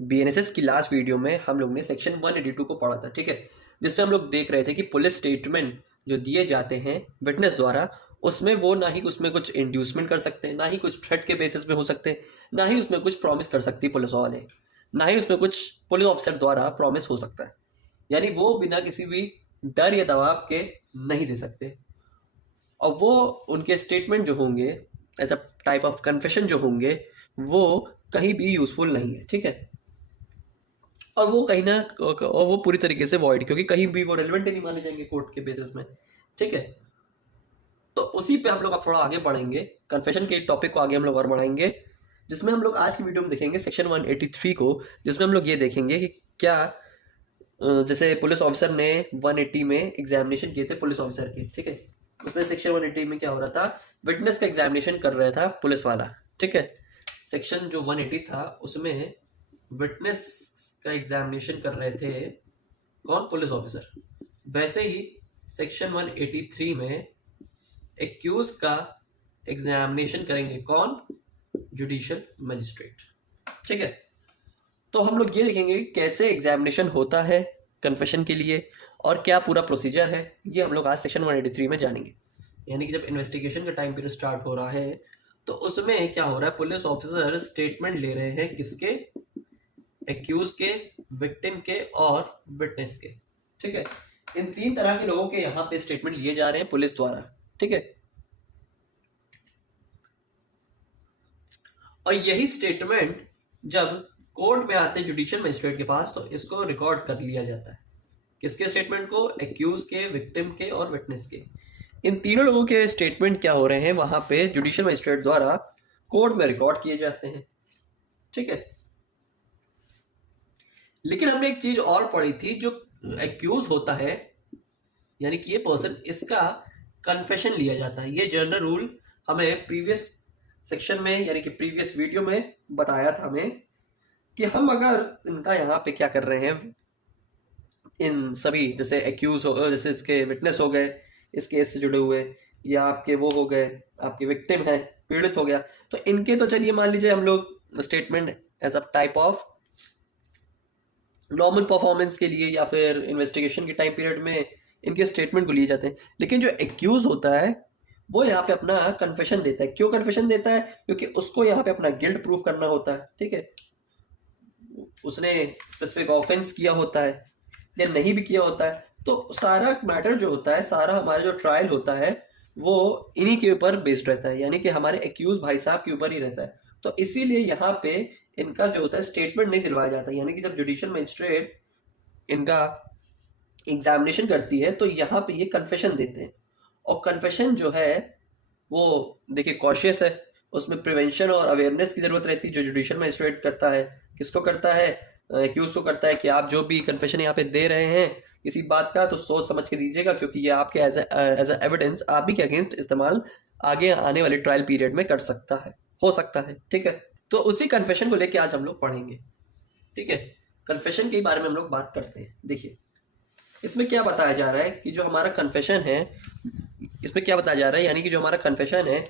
BNSS की last video में हम लोग ने सेक्शन 182 को पढ़ा था, ठीक है, जिसमें हम लोग देख रहे थे कि पुलिस स्टेटमेंट जो दिए जाते हैं विटनेस द्वारा, उसमें वो ना ही उसमें कुछ इंड्यूसमेंट कर सकते हैं, ना ही कुछ थ्रेट के बेसिस पे हो सकते हैं, ना ही उसमें कुछ प्रॉमिस कर सकती है पुलिस वाले, ना ही उसमें कुछ पुलिस ऑफिसर द्वारा प्रॉमिस हो सकता है। यानी वो बिना किसी भी डर या दबाव के नहीं दे सकते। और वो उनके स्टेटमेंट जो होंगे as a type of confession जो होंगे वो कहीं भी यूजफुल नहीं है, ठीक है। और वो कहीं ना और वो पूरी तरीके से वॉइड, क्योंकि कहीं भी वो रेलिवेंट ही नहीं माने जाएंगे कोर्ट के बेसिस में, ठीक है। तो उसी पे हम लोग अब थोड़ा आगे बढ़ेंगे, कन्फेशन के टॉपिक को आगे हम लोग और बढ़ाएंगे, जिसमें हम लोग आज की वीडियो में देखेंगे सेक्शन 183 को, जिसमें हम लोग ये देखेंगे कि क्या जैसे पुलिस ऑफिसर ने 180 में एग्जामिनेशन किए थे पुलिस ऑफिसर के, ठीक है। उसमें सेक्शन 180 में क्या हो रहा था, विटनेस का एग्जामिनेशन कर रहा था पुलिस वाला, ठीक है। सेक्शन जो 180 था उसमें विटनेस का एग्जामिनेशन कर रहे थे कौन, पुलिस ऑफिसर। वैसे ही सेक्शन 183 में एक्यूज का एग्जामिनेशन करेंगे कौन, जुडिशियल मजिस्ट्रेट, ठीक है। तो हम लोग ये देखेंगे कैसे एग्जामिनेशन होता है कन्फेशन के लिए और क्या पूरा प्रोसीजर है, ये हम लोग आज सेक्शन 183 में जानेंगे। यानी कि जब इन्वेस्टिगेशन का टाइम पीरियड स्टार्ट हो रहा है तो उसमें क्या हो रहा है, पुलिस ऑफिसर स्टेटमेंट ले रहे हैं किसके, एक्यूज के, विक्टिम के और विटनेस के, ठीक है। इन तीन तरह के लोगों के यहाँ पे स्टेटमेंट लिए जा रहे हैं पुलिस द्वारा, ठीक है। और यही स्टेटमेंट जब कोर्ट में आते हैं जुडिशियल मजिस्ट्रेट के पास तो इसको रिकॉर्ड कर लिया जाता है, किसके स्टेटमेंट को, एक्यूज के, विक्टिम के और विटनेस के। इन तीनों लोगों के स्टेटमेंट क्या हो रहे हैं वहां पे जुडिशियल मजिस्ट्रेट द्वारा कोर्ट में रिकॉर्ड किए जाते हैं, ठीक है। लेकिन हमने एक चीज और पढ़ी थी, जो एक्यूज होता है यानी कि ये पर्सन, इसका कन्फेशन लिया जाता है। ये जनरल रूल हमें प्रीवियस सेक्शन में यानी कि प्रीवियस वीडियो में बताया था हमें कि हम अगर इनका यहाँ पे क्या कर रहे हैं, इन सभी जैसे एक्यूज हो, जैसे इसके विटनेस हो गए इस केस से जुड़े हुए, या आपके वो हो गए, आपके विक्टिम है, पीड़ित हो गया, तो इनके तो चलिए मान लीजिए हम लोग statement as a type of normal performance के लिए या फिर इन्वेस्टिगेशन के टाइम पीरियड में इनके स्टेटमेंट को लिए जाते हैं। लेकिन जो एक्यूज होता है वो यहाँ पे अपना कन्फेशन देता है। क्यों कन्फेशन देता है, क्योंकि उसको यहाँ पे अपना गिल्ट प्रूफ करना होता है, ठीक है। उसने स्पेसिफिक ऑफेंस किया होता है या नहीं भी किया होता है, तो सारा मैटर जो होता है, सारा हमारा जो ट्रायल होता है वो इन्हीं के ऊपर बेस्ड रहता है, यानी कि हमारे एक्यूज भाई साहब के ऊपर ही रहता है। तो इसीलिए यहाँ पे इनका जो होता है स्टेटमेंट नहीं दिलवाया जाता। यानी कि जब जुडिशियल मजिस्ट्रेट इनका एग्जामिनेशन करती है तो यहाँ पे ये कन्फेशन देते हैं। और कन्फेशन जो है वो देखिए कॉशियस है, उसमें प्रिवेंशन और अवेयरनेस की जरूरत रहती है। जो जुडिशियल मजिस्ट्रेट करता है, किसको करता है, एक्यूज को करता है कि आप जो भी कन्फेशन यहाँ पे दे रहे हैं किसी बात का तो सोच समझ के दीजिएगा, क्योंकि ये आपके एज ए एविडेंस आप भी के अगेंस्ट इस्तेमाल आगे आने वाले ट्रायल पीरियड में कर सकता है, हो सकता है, ठीक है। तो उसी कन्फेशन को लेके आज हम लोग पढ़ेंगे, ठीक है। कन्फेशन के बारे में हम लोग बात करते हैं। देखिए इसमें क्या बताया जा रहा है कि जो हमारा कन्फेशन है, इसमें क्या बताया जा रहा है, यानी कि जो हमारा कन्फेशन है,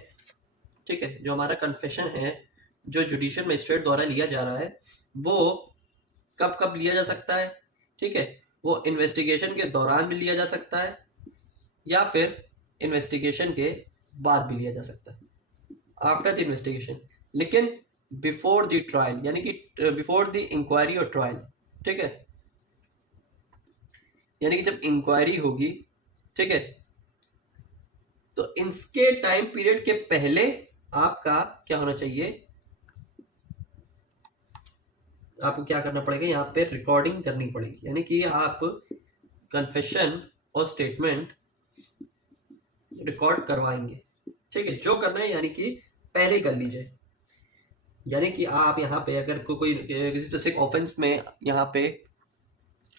ठीक है, जो हमारा कन्फेशन है जो जुडिशियल मजिस्ट्रेट द्वारा लिया जा रहा है वो कब कब लिया जा सकता है, ठीक है। वो इन्वेस्टिगेशन के दौरान भी लिया जा सकता है या फिर इन्वेस्टिगेशन के बाद भी लिया जा सकता है, आफ्टर द इन्वेस्टिगेशन। लेकिन बिफोर द ट्रायल यानी कि बिफोर द इंक्वायरी और ट्रायल, ठीक है। यानी कि जब इंक्वायरी होगी, ठीक है, तो इसके टाइम पीरियड के पहले आपका क्या होना चाहिए, आपको क्या करना पड़ेगा, यहाँ पे रिकॉर्डिंग करनी पड़ेगी। यानी कि आप कन्फेशन और स्टेटमेंट रिकॉर्ड करवाएंगे, ठीक है। जो करना है यानी कि पहले कर लीजिए। यानी कि आप यहाँ पे अगर कोई किसी स्पेसिफिक ऑफेंस में यहाँ पे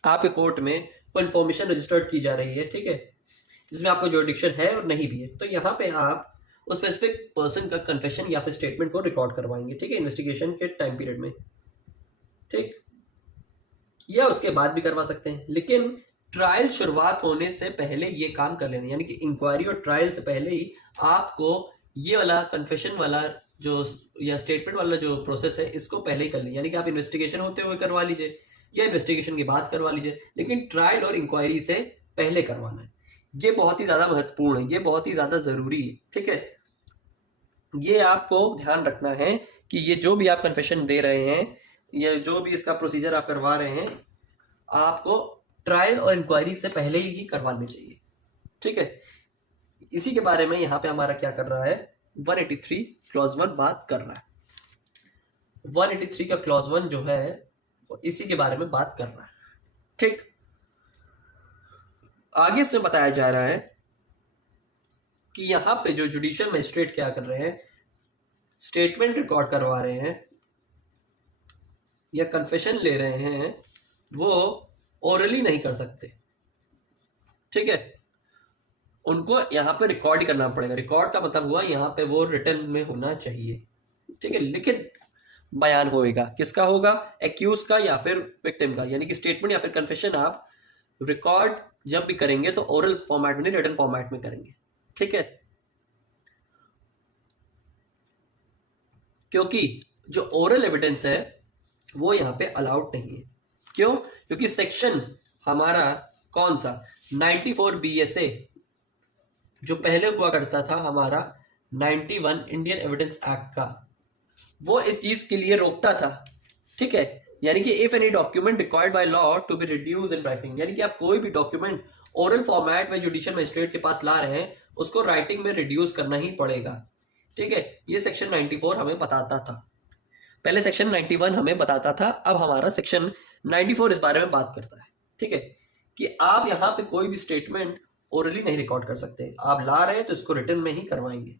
आपके कोर्ट में कोई इन्फॉर्मेशन रजिस्टर्ड की जा रही है, ठीक है, जिसमें आपको जुरिडिक्शन है और नहीं भी है, तो यहाँ पे आप उस स्पेसिफिक पर्सन का कन्फेशन या फिर स्टेटमेंट को रिकॉर्ड करवाएंगे, ठीक है, इन्वेस्टिगेशन के टाइम पीरियड में, ठीक, या उसके बाद भी करवा सकते हैं। लेकिन ट्रायल शुरुआत होने से पहले ये काम कर लेना, यानी कि इंक्वायरी और ट्रायल से पहले ही आपको ये वाला कन्फेशन वाला जो या स्टेटमेंट वाला जो प्रोसेस है इसको पहले ही कर लीजिए, यानी कि आप इन्वेस्टिगेशन होते हुए करवा लीजिए या इन्वेस्टिगेशन के बाद करवा लीजिए, लेकिन ट्रायल और इंक्वायरी से पहले करवाना है। ये बहुत ही ज़्यादा महत्वपूर्ण है, ये बहुत ही ज़्यादा ज़रूरी है, ठीक है। ये आपको ध्यान रखना है कि ये जो भी आप कन्फेशन दे रहे हैं, ये जो भी इसका प्रोसीजर आप करवा रहे हैं, आपको ट्रायल और इंक्वायरी से पहले ही करवाने चाहिए, ठीक है। इसी के बारे में यहाँ पे हमारा क्या कर रहा है, 183 क्लॉज 1 बात कर रहा है। 183 का क्लॉज 1 जो है वो इसी के बारे में बात कर रहा है, ठीक। आगे इसमें बताया जा रहा है कि यहाँ पे जो जुडिशियल मजिस्ट्रेट क्या कर रहे हैं, स्टेटमेंट रिकॉर्ड करवा रहे हैं या कन्फेशन ले रहे हैं, वो ओरली नहीं कर सकते, ठीक है। उनको यहाँ पे रिकॉर्ड ही करना पड़ेगा। रिकॉर्ड का मतलब हुआ यहाँ पे वो रिटर्न में होना चाहिए, ठीक है। लिखित बयान होएगा, किसका होगा, एक्यूज का या फिर विक्टिम का, यानी कि स्टेटमेंट या फिर कन्फेशन आप रिकॉर्ड जब भी करेंगे तो ओरल फॉर्मेट में नहीं, रिटन फॉर्मेट में करेंगे, ठीक है। क्योंकि जो ओरल एविडेंस है वो यहाँ पे अलाउड नहीं है। क्यों? क्योंकि सेक्शन हमारा कौन सा 94 BSA जो पहले हुआ करता था हमारा 91 इंडियन एविडेंस एक्ट का, वो इस चीज के लिए रोकता था, ठीक है। यानी कि if any document required by law to be reduce in writing, यानी कि आप कोई भी डॉक्यूमेंट ओरल फॉर्मेट में जुडिशियल मजिस्ट्रेट के पास ला रहे हैं उसको राइटिंग में रिड्यूस करना ही पड़ेगा, ठीक है। ये सेक्शन 94 हमें बताता था, पहले सेक्शन 91 हमें बताता था, अब हमारा सेक्शन 94 इस बारे में बात करता है, ठीक है, कि आप यहाँ पे कोई भी स्टेटमेंट ओरली नहीं रिकॉर्ड कर सकते। आप ला रहे हैं तो इसको रिटन में ही करवाएंगे।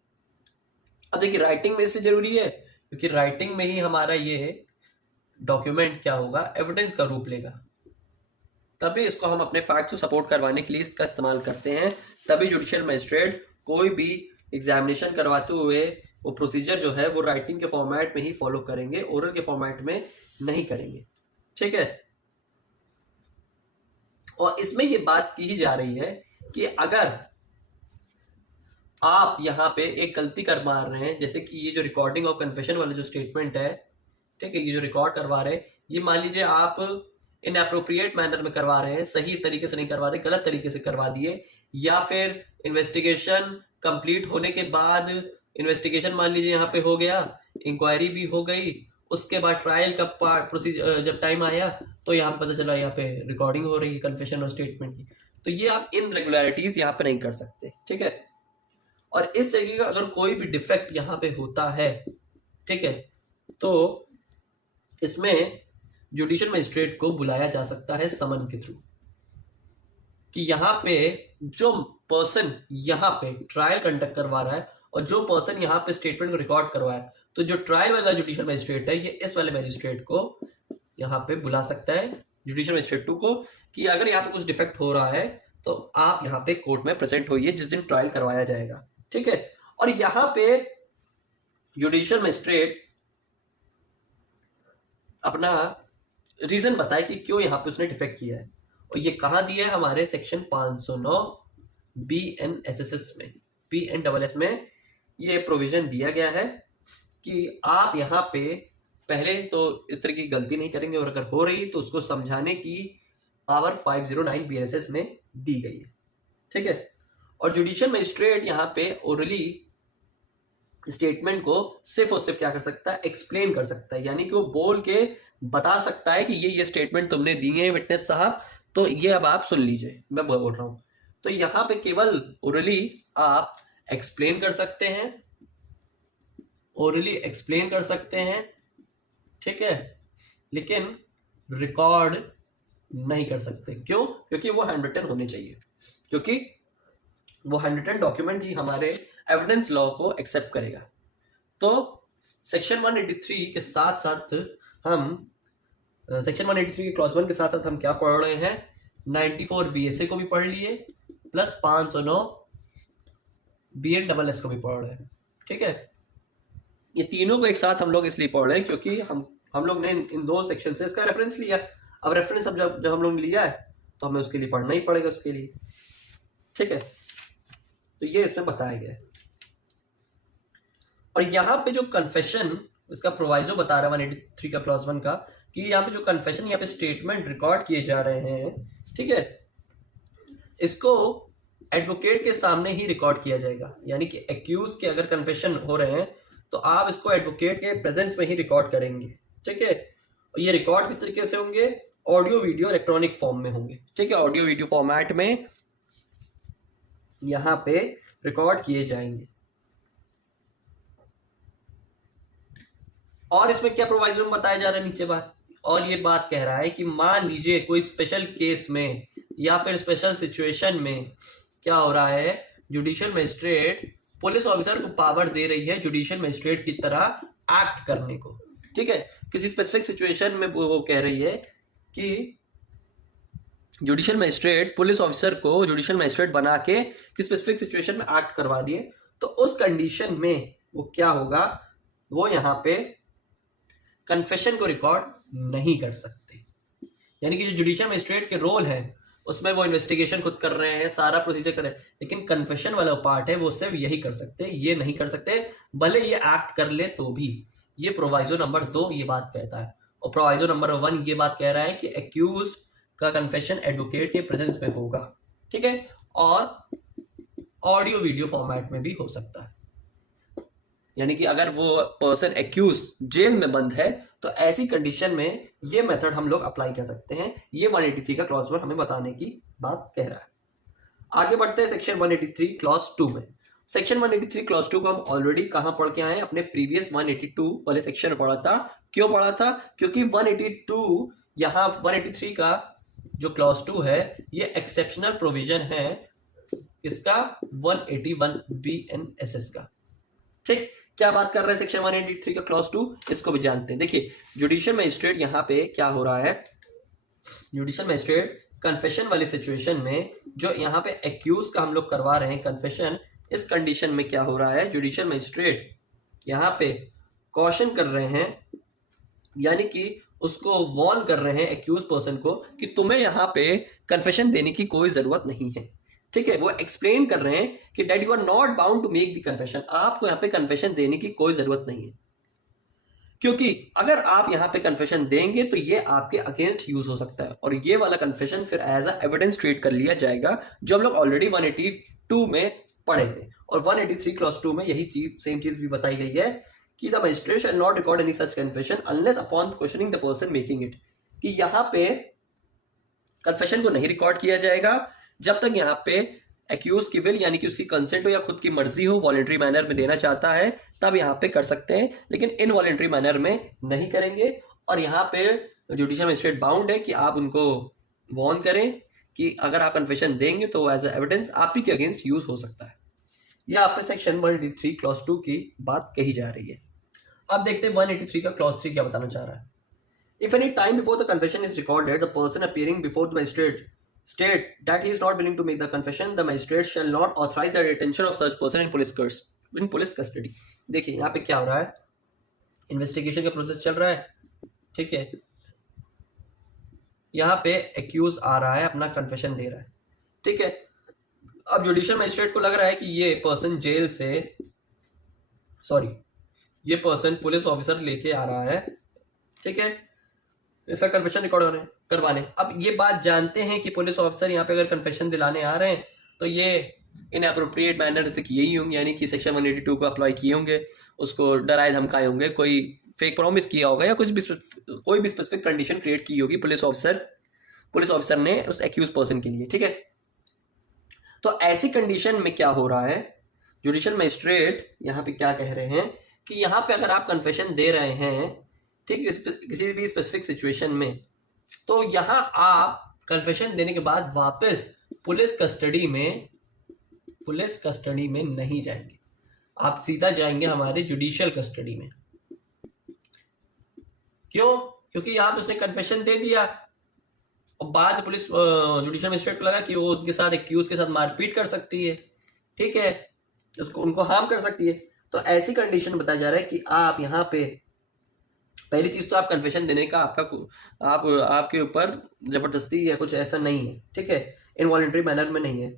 अब देखिए राइटिंग में इसलिए जरूरी है क्योंकि राइटिंग में ही हमारा ये डॉक्यूमेंट क्या होगा, एविडेंस का रूप लेगा, तभी इसको हम अपने फैक्ट को सपोर्ट करवाने के लिए इसका इस्तेमाल करते हैं। तभी जुडिशियल मजिस्ट्रेट कोई भी एग्जामिनेशन करवाते हुए वो प्रोसीजर जो है वो राइटिंग के फॉर्मेट में ही फॉलो करेंगे, ओरल के फॉर्मेट में नहीं करेंगे, ठीक है। और इसमें ये बात की जा रही है कि अगर आप यहाँ पे एक गलती कर मार रहे हैं, जैसे कि ये जो रिकॉर्डिंग ऑफ कन्फेशन वाला जो स्टेटमेंट है, ठीक है, ये जो रिकॉर्ड करवा रहे हैं, ये मान लीजिए आप इनअप्रोप्रिएट मैनर में करवा रहे हैं, सही तरीके से नहीं करवा रहे, गलत तरीके से करवा दिए, या फिर इन्वेस्टिगेशन कंप्लीट होने के बाद इन्वेस्टिगेशन मान लीजिए यहाँ पे हो गया, इंक्वायरी भी हो गई, उसके बाद ट्रायल का पार्ट प्रोसीजर जब टाइम आया तो यहाँ पे पता चला यहाँ पे रिकॉर्डिंग हो रही है कन्फेशन और स्टेटमेंट की, तो ये आप इनरेगुलरिटीज यहाँ पे नहीं कर सकते, ठीक है। और इस तरीके का अगर कोई भी डिफेक्ट यहाँ पे होता है, ठीक है, तो इसमें जुडिशियल मजिस्ट्रेट को बुलाया जा सकता है समन के थ्रू, कि यहाँ पे जो पर्सन यहाँ पे ट्रायल कंडक्ट करवा रहा है और जो पर्सन यहाँ पे स्टेटमेंट को रिकॉर्ड करवाया है, तो जो ट्रायल वाला जुडिशियल मजिस्ट्रेट है ये इस वाले मजिस्ट्रेट को यहाँ पे बुला सकता है, जुडिशियल मजिस्ट्रेट 2 को, कि अगर यहाँ पे कुछ डिफेक्ट हो रहा है तो आप यहाँ पे कोर्ट में प्रेजेंट होइए जिस दिन ट्रायल करवाया जाएगा, ठीक है। और यहाँ पे जुडिशियल मजिस्ट्रेट अपना रीजन बताए कि क्यों यहाँ पे उसने डिफेक्ट किया है, और ये कहाँ दिया है, हमारे सेक्शन 509 BNSS में, BNSS में ये प्रोविजन दिया गया है कि आप यहाँ पे पहले तो इस तरह की गलती नहीं करेंगे, और अगर हो रही तो उसको समझाने की पावर 509 BNSS में दी गई है, ठीक है। और जुडिशियल मजिस्ट्रेट यहाँ पे ओरली स्टेटमेंट को सिर्फ और सिर्फ क्या कर सकता है, एक्सप्लेन कर सकता है, यानी कि वो बोल के बता सकता है कि ये स्टेटमेंट तुमने दी है विटनेस साहब, तो ये अब आप सुन लीजिए, मैं बोल रहा हूं। तो यहाँ पे केवल ओरली आप एक्सप्लेन कर सकते हैं, ओरली एक्सप्लेन कर सकते हैं, ठीक है, लेकिन रिकॉर्ड नहीं कर सकते। क्यों? क्योंकि वो हैंड रिटन होने चाहिए, क्योंकि वो हैंड रिटन डॉक्यूमेंट ही हमारे एविडेंस लॉ को एक्सेप्ट करेगा। तो सेक्शन 183 के साथ साथ हम सेक्शन 183 के क्लॉज 1 के साथ साथ हम क्या पढ़ रहे हैं, 94 BSA को भी पढ़ लिए, प्लस 509 BNSS को भी पढ़ रहे हैं, ठीक है। ये तीनों को एक साथ हम लोग इसलिए पढ़ रहे हैं क्योंकि हम लोग ने इन 2 सेक्शन से इसका रेफरेंस लिया। अब रेफरेंस अब जब हम लोग लिया है तो हमें उसके लिए पढ़ना ही पड़ेगा उसके लिए, ठीक है। तो ये इसमें बताया गया है। और यहाँ पे जो कन्फेशन, इसका प्रोवाइजो बता रहा है 183 का क्लॉज 1 का, कि यहाँ पे जो कन्फेशन, यहाँ पे स्टेटमेंट रिकॉर्ड किए जा रहे हैं, ठीक है, इसको एडवोकेट के सामने ही रिकॉर्ड किया जाएगा। यानी कि एक्यूज के अगर कन्फेशन हो रहे हैं तो आप इसको एडवोकेट के प्रेजेंस में ही रिकॉर्ड करेंगे, ठीक है। और ये रिकॉर्ड किस तरीके से होंगे? ऑडियो वीडियो इलेक्ट्रॉनिक फॉर्म में होंगे, ठीक है, ऑडियो वीडियो फॉर्मेट में यहां पे रिकॉर्ड किए जाएंगे। और इसमें क्या प्रोविजन बताया जा रहा है नीचे बात, और ये बात कह रहा है कि मान लीजिए कोई स्पेशल केस में या फिर स्पेशल सिचुएशन में क्या हो रहा है, जुडिशियल मजिस्ट्रेट पुलिस ऑफिसर को पावर दे रही है जुडिशियल मजिस्ट्रेट की तरह एक्ट करने को, ठीक है। किसी स्पेसिफिक सिचुएशन में वो कह रही है कि जुडिशियल मजिस्ट्रेट पुलिस ऑफिसर को जुडिशियल मजिस्ट्रेट बना के किसी स्पेसिफिक सिचुएशन में एक्ट करवा दिए, तो उस कंडीशन में वो क्या होगा, वो यहाँ पे कन्फेशन को रिकॉर्ड नहीं कर सकते। यानी कि जो जुडिशियल मजिस्ट्रेट के रोल है उसमें वो इन्वेस्टिगेशन खुद कर रहे हैं, सारा प्रोसीजर कर रहे हैं, लेकिन कन्फेशन वाला पार्ट है वो सिर्फ यही कर सकते, ये नहीं कर सकते, भले ये एक्ट कर ले तो भी। ये प्रोवाइजो नंबर 2 ये बात कहता है। और प्रोवाइजो नंबर 1 ये बात कह रहा है कि एक्यूज का कन्फेशन एडवोकेट के प्रेजेंस में होगा, ठीक है, और ऑडियो वीडियो फॉर्मेट में भी हो सकता है। यानी कि अगर वो पर्सन एक्यूज जेल में बंद है तो ऐसी कंडीशन में ये मेथड हम लोग अप्लाई कर सकते हैं। ये 183 का क्लॉज 1 हमें बताने की बात कह रहा है। आगे बढ़ते हैं सेक्शन 183 क्लॉज 2 में। सेक्शन 183 क्लॉज 2 को हम ऑलरेडी कहां पढ़ के आए हैं, अपने प्रीवियस 182 वाले सेक्शन में पढ़ा था। क्यों पढ़ा था? क्योंकि 182 यहाँ 183 का जो क्लॉज 2 है ये एक्सेप्शनल प्रोविजन है इसका 181 BNSS का, ठीक। क्या बात कर रहे हैं सेक्शन 183 का क्लॉज 2, इसको भी जानते हैं। देखिए जुडिशियल मजिस्ट्रेट यहाँ पे क्या हो रहा है, जुडिशियल मजिस्ट्रेट कन्फेशन वाली सिचुएशन में जो यहाँ पे एक्यूज का हम लोग करवा रहे हैं कन्फेशन, इस कंडीशन में क्या हो रहा है, जुडिशियल मजिस्ट्रेट यहाँ पे कॉशन कर रहे हैं, यानी कि उसको वॉर्न कर रहे हैं एक्यूज पर्सन को कि तुम्हें यहाँ पे कन्फेशन देने की कोई जरूरत नहीं है, ठीक है। वो एक्सप्लेन कर रहे हैं कि that you are not bound to make the confession, आपको यहाँ पे कन्फेशन देने की कोई जरूरत नहीं है, क्योंकि अगर आप यहाँ पे कन्फेशन देंगे तो ये आपके अगेंस्ट यूज हो सकता है और ये वाला कन्फेशन फिर एज अ एविडेंस ट्रीट कर लिया जाएगा, जो हम लोग ऑलरेडी 182 में पढ़े थे। और 183 क्लॉज 2 में यही चीज, सेम चीज भी बताई गई है कि the magistrate shall not record any such confession unless upon questioning the person making it, कि यहाँ पे कन्फेशन को नहीं रिकॉर्ड किया जाएगा जब तक यहाँ पे एक्यूज की विल यानी कि उसकी कंसेंट हो या खुद की मर्जी हो, वॉलेंट्री मैनर में देना चाहता है तब यहाँ पे कर सकते हैं, लेकिन इनवॉलेंट्री मैनर में नहीं करेंगे। और यहाँ पे जुडिशियल मजिस्ट्रेट बाउंड है कि आप उनको वॉर्न करें कि अगर आप कन्फेशन देंगे तो एज एविडेंस आप ही के अगेंस्ट यूज हो सकता है। यह आप पे सेक्शन 183 क्लॉज 2 की बात कही जा रही है। अब देखते हैं 183 का क्लॉज 3 क्या बताना चाह रहा है। If any time before the confession is recorded, the person appearing before the magistrate state that he is not willing to make the confession, the magistrate shall not authorize the detention of such person in police custody. देखिए यहाँ पे क्या हो रहा है, investigation का process चल रहा है, ठीक है। यहाँ पे एक्यूज आ रहा है, अपना कन्फेशन दे रहा है, ठीक है। अब जुडिशियल मजिस्ट्रेट को लग रहा है कि ये पर्सन जेल से, ये पर्सन पुलिस ऑफिसर लेके आ रहा है, ठीक है, इसका कन्फेशन रिकॉर्ड करवाने। अब ये बात जानते हैं कि पुलिस ऑफिसर यहाँ पे अगर कन्फेशन दिलाने आ रहे हैं तो ये इनअप्रोप्रिएट मैनर से किए ही होंगे, यानी कि सेक्शन 182 को अप्लाई किए होंगे, उसको डराए धमकाए होंगे, कोई फेक प्रॉमिस किया होगा या कुछ भी कोई भी स्पेसिफिक कंडीशन क्रिएट की होगी पुलिस ऑफिसर ने उस एक्यूज पर्सन के लिए, ठीक है। तो ऐसी कंडीशन में क्या हो रहा है, जुडिशियल मजिस्ट्रेट यहाँ पे क्या कह रहे हैं कि यहाँ पे अगर आप कन्फेशन दे रहे हैं, ठीक, किसी भी स्पेसिफिक सिचुएशन में, तो यहाँ आप कन्फेशन देने के बाद वापस पुलिस कस्टडी में नहीं जाएंगे, आप सीधा जाएंगे हमारे जुडिशियल कस्टडी में। क्यों? क्योंकि यहाँ पे उसने कन्फेशन दे दिया और बाद पुलिस जुडिशियल मजिस्ट्रेट को लगा कि वो उनके साथ एक्यूज के साथ मारपीट कर सकती है, ठीक है, उनको हार्म कर सकती है। तो ऐसी कंडीशन बताया जा रहा है कि आप यहाँ पे पहली चीज तो आप कन्फेशन देने का आपके ऊपर जबरदस्ती या कुछ ऐसा नहीं है, ठीक है, इनवॉलेंट्री मैनर में नहीं है।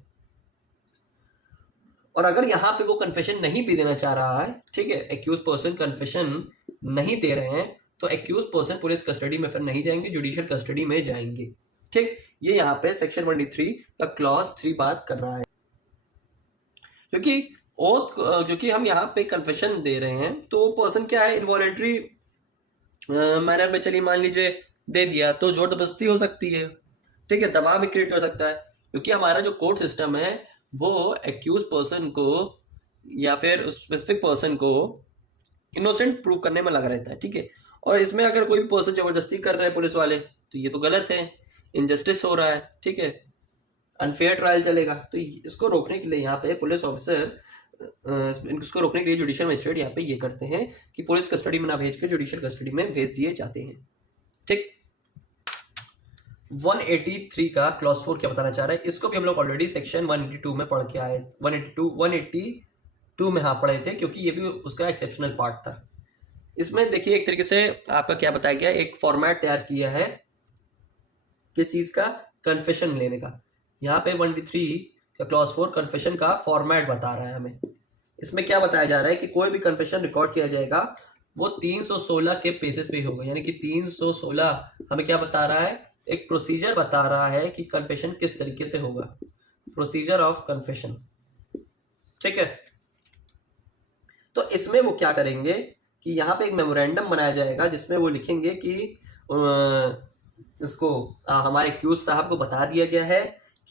और अगर यहाँ पे वो कन्फेशन नहीं भी देना चाह रहा है, ठीक है, एक्यूज पर्सन कन्फेशन नहीं दे रहे हैं, तो एक्यूज पर्सन पुलिस कस्टडी में फिर नहीं जाएंगे, जुडिशियल कस्टडी में जाएंगे। ठीक, ये यहाँ पे सेक्शन 183 का क्लॉज 3 बात कर रहा है। क्योंकि ओथ जो कि हम यहाँ पे कन्फेशन दे रहे हैं, तो पर्सन क्या है, इनवॉलेंट्री मैनर में, चलिए मान लीजिए दे दिया, तो जोर जबरदस्ती हो सकती है, ठीक है, दबाव भी क्रिएट कर सकता है। क्योंकि हमारा जो कोर्ट सिस्टम है वो एक्यूज पर्सन को या फिर उस स्पेसिफिक पर्सन को इनोसेंट प्रूव करने में लगा रहता है, ठीक है। और इसमें अगर कोई पर्सन जबरदस्ती कर रहे हैं पुलिस वाले, तो ये तो गलत है, इनजस्टिस हो रहा है, ठीक है, अनफेयर ट्रायल चलेगा। तो इसको रोकने के लिए यहाँ पे पुलिस ऑफिसर, इसको रोकने के लिए जुडिशियल मजिस्ट्रेट यहाँ पे ये करते हैं कि पुलिस कस्टडी में ना भेज के जुडिशियल कस्टडी में भेज दिए जाते हैं। ठीक, 183 का क्लॉज 4 क्या बताना चाह रहा है, इसको भी हम लोग ऑलरेडी सेक्शन 182 में पढ़ के आए, 182 में हाँ पढ़े थे, क्योंकि ये भी उसका एक्सेप्शनल पार्ट था। इसमें देखिए एक तरीके से आपका क्या बताया गया, एक फॉर्मेट तैयार किया है किस चीज का, कन्फेशन लेने का। यहाँ पे 183 का क्लॉज 4 कन्फेशन का फॉर्मेट बता रहा है हमें। इसमें क्या बताया जा रहा है कि कोई भी कन्फेशन रिकॉर्ड किया जाएगा वो 316 के बेसिस पे होगा, यानी कि 316 हमें क्या बता रहा है, एक प्रोसीजर बता रहा है कि कन्फेशन किस तरीके से होगा, प्रोसीजर ऑफ कन्फेशन, ठीक है। तो इसमें वो क्या करेंगे कि यहाँ पे एक मेमोरेंडम बनाया जाएगा जिसमें वो लिखेंगे कि इसको हमारे एक्यूज साहब को बता दिया गया है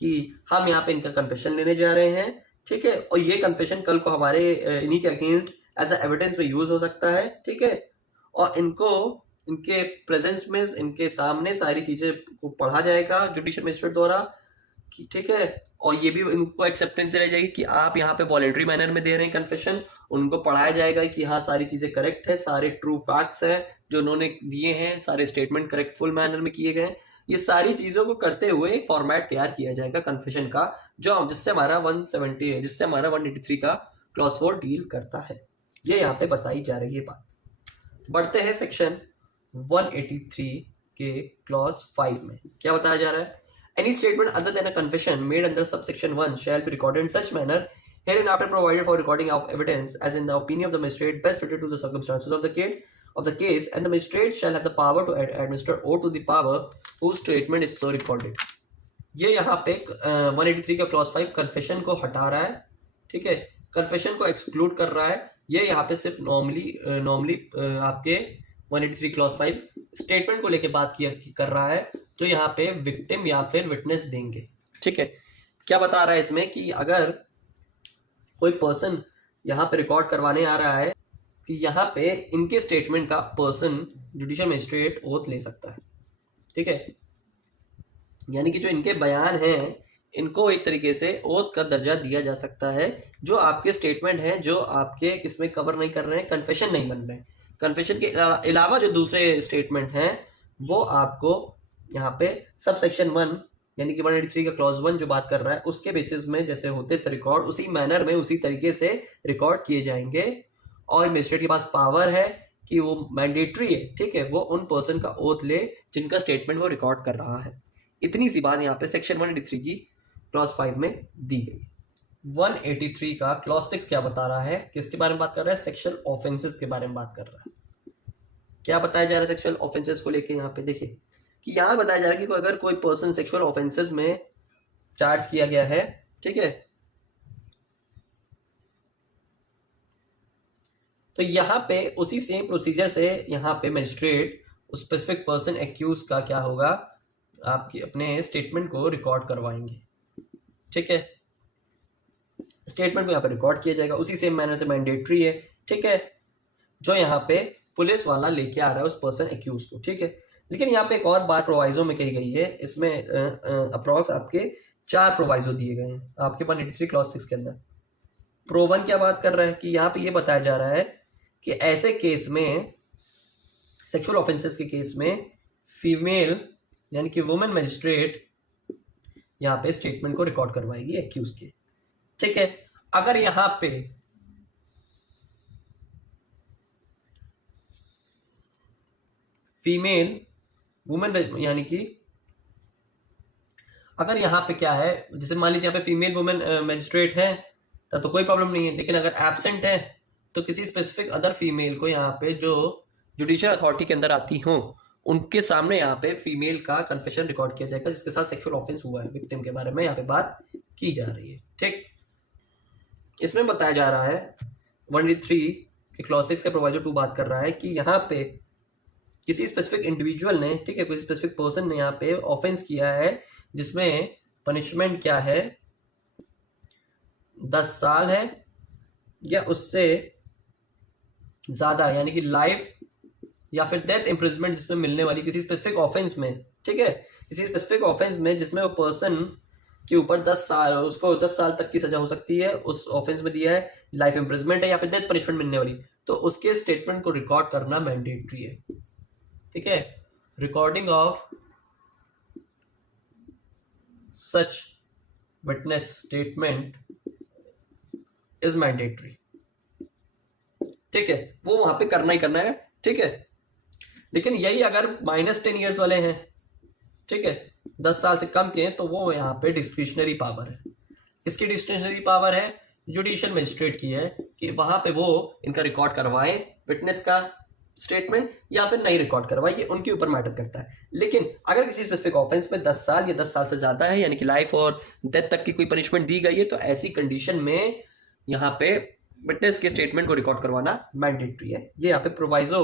कि हम यहाँ पे इनका कन्फेशन लेने जा रहे हैं, ठीक है, और ये कन्फेशन कल को हमारे इन्हीं के अगेंस्ट एज अ एविडेंस में यूज हो सकता है, ठीक है, और इनको इनके प्रेजेंस में इनके सामने सारी चीजें को पढ़ा जाएगा जुडिशियल मजिस्ट्रेट द्वारा, ठीक है, और ये भी इनको एक्सेप्टेंस दिलाई जाएगी कि आप यहाँ पे वॉलेंट्री मैनर में दे रहे हैं कन्फेशन। उनको पढ़ाया जाएगा कि हाँ सारी चीजें करेक्ट है, सारे ट्रू फैक्ट्स हैं जो उन्होंने दिए हैं, सारे स्टेटमेंट करेक्ट फुल मैनर में किए गए। ये सारी चीजों को करते हुए एक फॉर्मेट तैयार किया जाएगा कन्फेशन का, जो जिससे हमारा 170 है, जिससे हमारा 183 का क्लॉज 4 डील करता है। ये यहाँ पे बताई जा रही है बात। बढ़ते हैं सेक्शन 183 के क्लॉज 5 में क्या बताया जा रहा है, any statement other than a confession made under subsection 1 shall be recorded in such manner hereinafter provided for recording of evidence as in the opinion of the magistrate best fitted to the circumstances of the case and the magistrate shall have the power to administer oath to the power whose statement is so recorded। ये यहाँ पे 183 का clause 5 confession को हटा रहा है, ठीक है, कन्फेशन को एक्सक्लूड कर रहा है। ये यहाँ पे सिर्फ नॉर्मली आपके 183 क्लॉज 5 स्टेटमेंट को लेके बात किया कर रहा है, जो यहाँ पे विक्टिम या फिर विटनेस देंगे, ठीक है। क्या बता रहा है इसमें कि अगर कोई पर्सन यहाँ पे रिकॉर्ड करवाने आ रहा है कि यहाँ पे इनके स्टेटमेंट का पर्सन जुडिशियल मजिस्ट्रेट ओथ ले सकता है, ठीक है, यानी कि जो इनके बयान हैं इनको एक तरीके से ओथ का दर्जा दिया जा सकता है। जो आपके स्टेटमेंट हैं जो आपके किसमें कवर नहीं कर रहे हैं, कन्फेशन नहीं बन रहे हैं, कन्फेशन के अलावा जो दूसरे स्टेटमेंट हैं वो आपको यहाँ पे सब सेक्शन 1 यानी कि 183 का क्लॉज 1 जो बात कर रहा है उसके बेसिस में जैसे होते थे रिकॉर्ड, उसी मैनर में उसी तरीके से रिकॉर्ड किए जाएंगे। और मजिस्ट्रेट के पास पावर है कि वो मैंडेटरी है, ठीक है, वो उन पर्सन का ओथ ले जिनका स्टेटमेंट वो रिकॉर्ड कर रहा है। इतनी सी बात यहाँ पे सेक्शन 183 की क्लॉज 5 में दी गई। 183 का क्लॉज 6 क्या बता रहा है, किसके बारे में बात कर रहा है, सेक्शुअल ऑफेंसेस के बारे में बात कर रहा है। क्या बताया जा रहा है सेक्शुअल ऑफेंसेस को लेके, यहाँ पे देखिए कि यहाँ बताया जा रहा है कि अगर कोई पर्सन सेक्सुअल ऑफेंसेस में चार्ज किया गया है, ठीक है, तो यहाँ पे उसी सेम प्रोसीजर से यहाँ पे मजिस्ट्रेट उस स्पेसिफिक पर्सन एक्यूज का क्या होगा, आपकी अपने स्टेटमेंट को रिकॉर्ड करवाएंगे, ठीक है, स्टेटमेंट को यहाँ पे रिकॉर्ड किया जाएगा उसी सेम मैनर से, मैंडेटरी है, ठीक है, जो यहाँ पे पुलिस वाला लेके आ रहा है उस पर्सन एक्यूज को, ठीक है। लेकिन यहाँ पे एक और बात प्रोवाइजो में कही गई है, इसमें अप्रॉक्स आपके 4 प्रोवाइजो दिए गए हैं आपके 183 क्लॉज 6 के अंदर। प्रो 1 क्या बात कर रहा है कि यहाँ पे ये बताया जा रहा है कि ऐसे केस में, सेक्सुअल ऑफेंसेस के केस में फीमेल यानी कि वुमेन मजिस्ट्रेट यहाँ पे स्टेटमेंट को रिकॉर्ड करवाएगी एक्यूज के, ठीक है। अगर यहाँ पे फीमेल वुमेन यानी कि अगर यहाँ पे क्या है, जैसे मान लीजिए यहाँ पे फीमेल वुमेन मजिस्ट्रेट है, तब तो कोई प्रॉब्लम नहीं है। लेकिन अगर एब्सेंट है तो किसी स्पेसिफिक अदर फीमेल को यहाँ पे जो जुडिशियल अथॉरिटी के अंदर आती हो उनके सामने यहाँ पे फीमेल का कन्फेशन रिकॉर्ड किया जाएगा जिसके साथ सेक्सुअल ऑफेंस हुआ है, विक्टिम के बारे में यहाँ पे बात की जा रही है। ठीक, इसमें बताया जा रहा है 183 के क्लॉज 6 के प्रोविजो 2 बात कर रहा है कि यहाँ पे किसी स्पेसिफिक इंडिविजुअल ने, ठीक है, किसी स्पेसिफिक पर्सन ने यहाँ पे ऑफेंस किया है जिसमें पनिशमेंट क्या है, 10 साल है या उससे ज्यादा, यानी कि लाइफ या फिर डेथ इम्प्रिजमेंट जिसमें मिलने वाली किसी स्पेसिफिक ऑफेंस में, ठीक है, किसी स्पेसिफिक ऑफेंस में जिसमें वो पर्सन के ऊपर 10 साल, उसको 10 साल तक की सजा हो सकती है, उस ऑफेंस में दिया है, लाइफ इम्प्रिजमेंट है या फिर डेथ पनिशमेंट मिलने वाली, तो उसके स्टेटमेंट को रिकॉर्ड करना मैंडेटरी है। ठीक है, recording of such witness statement is mandatory. ठीक है, वो वहां पे करना ही करना है। ठीक है, लेकिन यही अगर -10 ईयर्स वाले हैं, ठीक है, 10 साल से कम के हैं, तो वो यहाँ पे डिस्क्रिशनरी पावर है। इसकी डिस्क्रिशनरी पावर है जुडिशियल मजिस्ट्रेट की है कि वहां पे वो इनका रिकॉर्ड करवाएं विटनेस का स्टेटमेंट या फिर नहीं रिकॉर्ड करवाए, ये उनके ऊपर मैटर करता है। लेकिन अगर किसी स्पेसिफिक ऑफेंस में 10 साल या 10 साल से ज्यादा है, यानी कि लाइफ और डेथ तक की कोई पनिशमेंट दी गई है, तो ऐसी कंडीशन में यहाँ पे विटनेस के स्टेटमेंट को रिकॉर्ड करवाना मैंडेटरी है। ये यहाँ पे प्रोवाइजो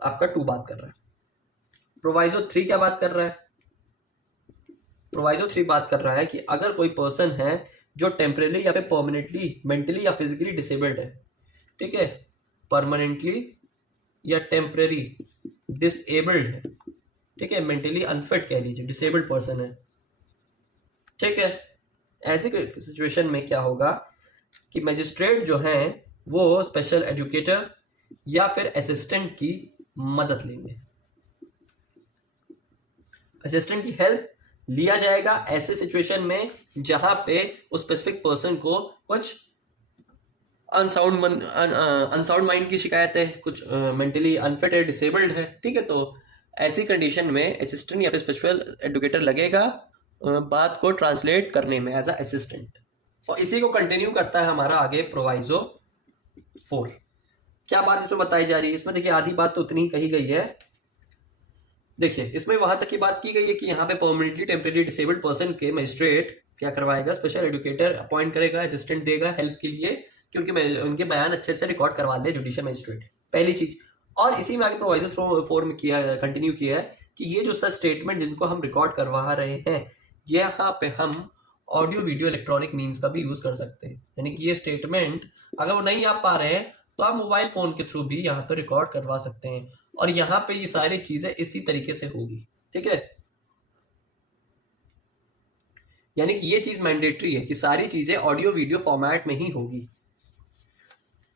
आपका 2 बात कर रहा है। प्रोवाइजो 3 क्या बात कर रहा है? प्रोवाइजो 3 बात कर रहा है कि अगर कोई पर्सन है जो टेम्परेली या फिर परमानेंटली मेंटली या फिजिकली डिसेबल्ड है, ठीक है, परमानेंटली या टेम्परेरी डिसेबल्ड है, ठीक है, मेंटली अनफिट कह लीजिए, डिसेबल्ड पर्सन है, ठीक है, ऐसी सिचुएशन में क्या होगा कि मजिस्ट्रेट जो हैं वो स्पेशल एजुकेटर या फिर असिस्टेंट की मदद लेंगे। असिस्टेंट की हेल्प लिया जाएगा ऐसे सिचुएशन में जहां पे उस स्पेसिफिक पर्सन को कुछ अनसाउंड माइंड की शिकायत है, कुछ मेंटली अनफिट है, डिसेबल्ड है, ठीक है, तो ऐसी कंडीशन में असिस्टेंट या फिर स्पेशल एजुकेटर लगेगा बात को ट्रांसलेट करने में एज अ असिस्टेंट। इसी को कंटिन्यू करता है हमारा आगे प्रोवाइजो 4। क्या बात इसमें बताई जा रही है? इसमें देखिए आधी बात तो उतनी कही गई है। देखिए इसमें वहां तक की बात की गई है कि यहाँ पे परमानेंटली टेम्परेरी डिसेबल्ड पर्सन के मजिस्ट्रेट क्या करवाएगा, स्पेशल एजुकेटर अपॉइंट करेगा, असिस्टेंट देगा हेल्प के लिए, क्योंकि उनके बयान अच्छे से रिकॉर्ड करवा ले जुडिशियल मजिस्ट्रेट, पहली चीज। और इसी में आगे प्रोवाइजो 4 में किया, कंटिन्यू किया है कि ये जो सच स्टेटमेंट जिनको हम रिकॉर्ड करवा रहे हैं, यहाँ पे हम ऑडियो वीडियो इलेक्ट्रॉनिक मीन्स का भी यूज कर सकते हैं। यानी कि ये स्टेटमेंट अगर वो नहीं आ पा रहे हैं तो आप मोबाइल फोन के थ्रू भी यहाँ पर रिकॉर्ड करवा सकते हैं, और यहाँ पे ये सारी चीजें इसी तरीके से होगी। ठीक है, यानी कि ये चीज मैंडेटरी है कि सारी चीजें ऑडियो वीडियो फॉर्मेट में ही होगी।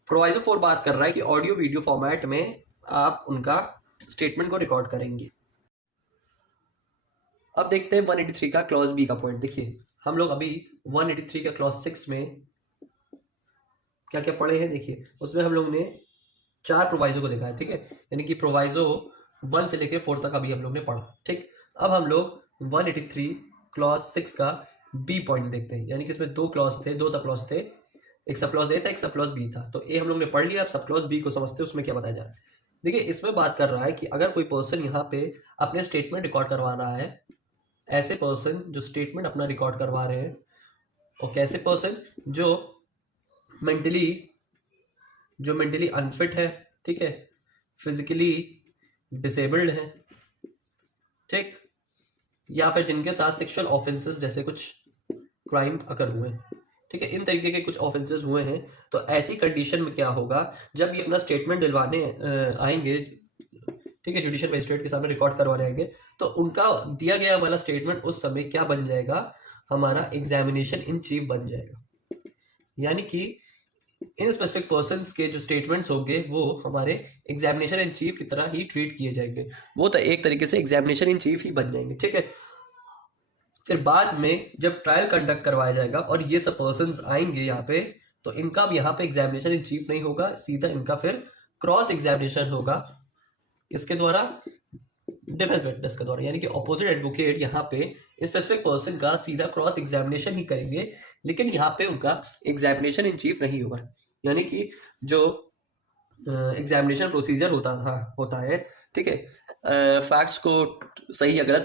प्रोवाइजो 4 बात कर रहा है कि ऑडियो वीडियो फॉर्मेट में आप उनका स्टेटमेंट को रिकॉर्ड करेंगे। अब देखते हैं 183 का क्लॉज बी का पॉइंट। देखिए हम लोग अभी 183 का क्लॉज 6 में क्या क्या पढ़े हैं, देखिए उसमें हम लोग ने 4 प्रोवाइजो को देखा है। ठीक है, यानी कि प्रोवाइजो 1 से लेकर 4 तक अभी हम लोग ने पढ़ा। ठीक, अब हम लोग 183 क्लॉज 6 का बी पॉइंट देखते हैं। यानी कि इसमें 2 क्लॉज थे, 2 सब क्लॉज थे, एक सब क्लॉज ए था, एक सब क्लॉज बी था। तो ए हम लोग ने पढ़ लिया, अब सब क्लॉज बी को समझते हैं उसमें क्या बताया जा रहा है। देखिए इसमें बात कर रहा है कि अगर कोई पर्सन यहाँ पे अपने स्टेटमेंट रिकॉर्ड करवा रहा है, ऐसे पर्सन जो स्टेटमेंट अपना रिकॉर्ड करवा रहे हैं, और कैसे पर्सन जो मेंटली अनफिट है, ठीक है, फिजिकली डिसेबल्ड है, ठीक, या फिर जिनके साथ सेक्सुअल ऑफेंसेस जैसे कुछ क्राइम अकर हुए, ठीक है, इन तरीके के कुछ ऑफेंसेस हुए हैं। तो ऐसी कंडीशन में क्या होगा, जब ये अपना स्टेटमेंट दिलवाने आएंगे, ठीक है, जुडिशियल मजिस्ट्रेट के सामने रिकॉर्ड करवाने आएंगे, तो उनका दिया गया वाला स्टेटमेंट उस समय क्या बन जाएगा, हमारा एग्जामिनेशन इन चीफ बन जाएगा। यानी कि इन स्पेसिफिक पर्संस के जो स्टेटमेंट्स होंगे वो हमारे एग्जामिनेशन इन चीफ की तरह ही ट्रीट किए जाएंगे, वो तो एक तरीके से एग्जामिनेशन इन चीफ ही बन जाएंगे। ठीक है, फिर बाद में जब ट्रायल कंडक्ट करवाया जाएगा और ये सब पर्संस आएंगे यहाँ पे, तो इनका भी यहाँ पे एग्जामिनेशन इन चीफ नहीं होगा, सीधा इनका फिर क्रॉस एग्जामिनेशन होगा, इसके द्वारा डिफेंस विटनेस के द्वारा, यानी कि अपोजिट एडवोकेट यहाँ पे स्पेसिफिक पर्सन का सीधा क्रॉस एग्जामिनेशन ही करेंगे, लेकिन यहाँ पे उनका एग्जामिनेशन इन चीफ नहीं होगा। यानी कि जो एग्जामिनेशन प्रोसीजर होता है, ठीक है, फैक्ट्स को सही या गलत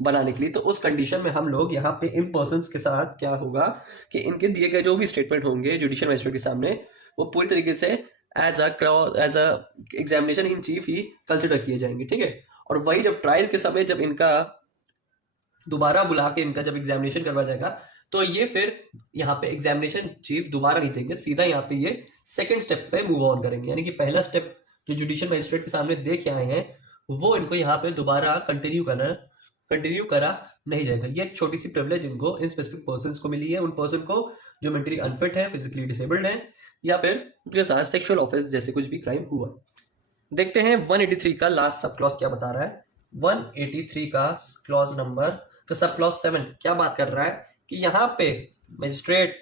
बनाने के लिए, तो उस कंडीशन में हम लोग यहाँ पे इन पर्सन्स के साथ क्या होगा कि इनके दिए गए जो भी स्टेटमेंट होंगे जुडिशियल मजिस्ट्रेट के सामने, वो पूरी तरीके से as a examination in chief ही कंसिडर किए जाएंगे, ठीक है। और वही जब ट्रायल के समय जब इनका दोबारा बुला के इनका जब एग्जामिनेशन करवाया जाएगा, तो ये फिर यहाँ पे एग्जामिनेशन चीफ दोबारा नहीं देंगे, सीधा यहाँ पे ये सेकंड स्टेप पे मूव ऑन करेंगे। यानी कि पहला स्टेप जो जुडिशियल मजिस्ट्रेट के सामने देख के आए हैं, वो इनको यहाँ पे दोबारा कंटिन्यू करा नहीं जाएगा। ये एक छोटी सी प्रिविलेज इनको इन स्पेसिफिक पर्सन को मिली है, उन पर्सन को जो मेंटली अनफिट है, फिजिकली डिसेबल्ड है, या फिर उनके साथ सेक्सुअल ऑफेंस जैसे कुछ भी क्राइम हुआ। देखते हैं 183 का लास्ट सब क्लॉज क्या बता रहा है। 183 का क्लॉज नंबर का सब क्लॉज 7 क्या बात कर रहा है कि यहाँ पे मजिस्ट्रेट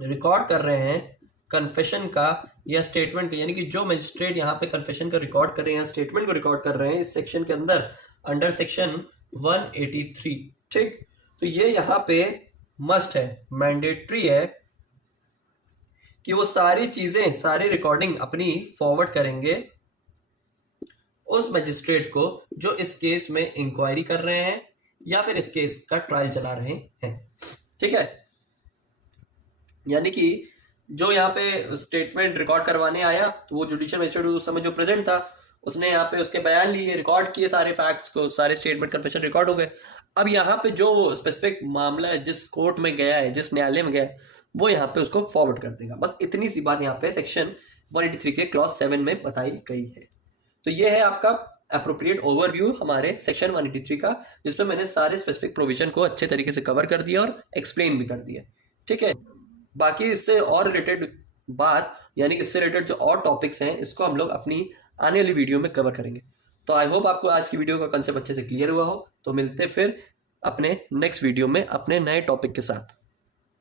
रिकॉर्ड कर रहे हैं कन्फेशन का या स्टेटमेंट का, यानी कि जो मजिस्ट्रेट यहाँ पे कन्फेशन का रिकॉर्ड कर रहे हैं या स्टेटमेंट को रिकॉर्ड कर रहे हैं इस सेक्शन के अंदर, अंडर सेक्शन 183, ठीक। तो ये यहाँ पे मस्ट है, मैंडेटरी है कि वो सारी चीजें, सारी रिकॉर्डिंग अपनी फॉरवर्ड करेंगे उस मजिस्ट्रेट को जो इस केस में इंक्वायरी कर रहे हैं या फिर इस केस का ट्रायल चला रहे हैं, ठीक है। यानी कि जो यहाँ पे स्टेटमेंट रिकॉर्ड करवाने आया, तो वो जुडिशियल मजिस्ट्रेट उस समय जो प्रेजेंट था, उसने यहाँ पे उसके बयान लिए, रिकॉर्ड किए सारे फैक्ट्स को, सारे स्टेटमेंट कन्फेशन रिकॉर्ड हो गए। अब यहाँ पे जो वो स्पेसिफिक मामला है, जिस कोर्ट में गया है, जिस न्यायालय में गया है, वो यहाँ पे उसको फॉरवर्ड कर देगा। बस इतनी सी बात यहाँ पे सेक्शन 183 के क्लॉज 7 में बताई गई है। तो ये है आपका अप्रोप्रिएट ओवरव्यू हमारे सेक्शन 183 का, जिसमें मैंने सारे स्पेसिफिक प्रोविजन को अच्छे तरीके से कवर कर दिया और एक्सप्लेन भी कर दिया, ठीक है। बाकी इससे और रिलेटेड बात, यानी इससे रिलेटेड जो और टॉपिक्स हैं, इसको हम लोग अपनी आने वाली वीडियो में कवर करेंगे। तो आई होप आपको आज की वीडियो का कंसेप्ट अच्छे से क्लियर हुआ हो। तो मिलते फिर अपने नेक्स्ट वीडियो में अपने नए टॉपिक के साथ।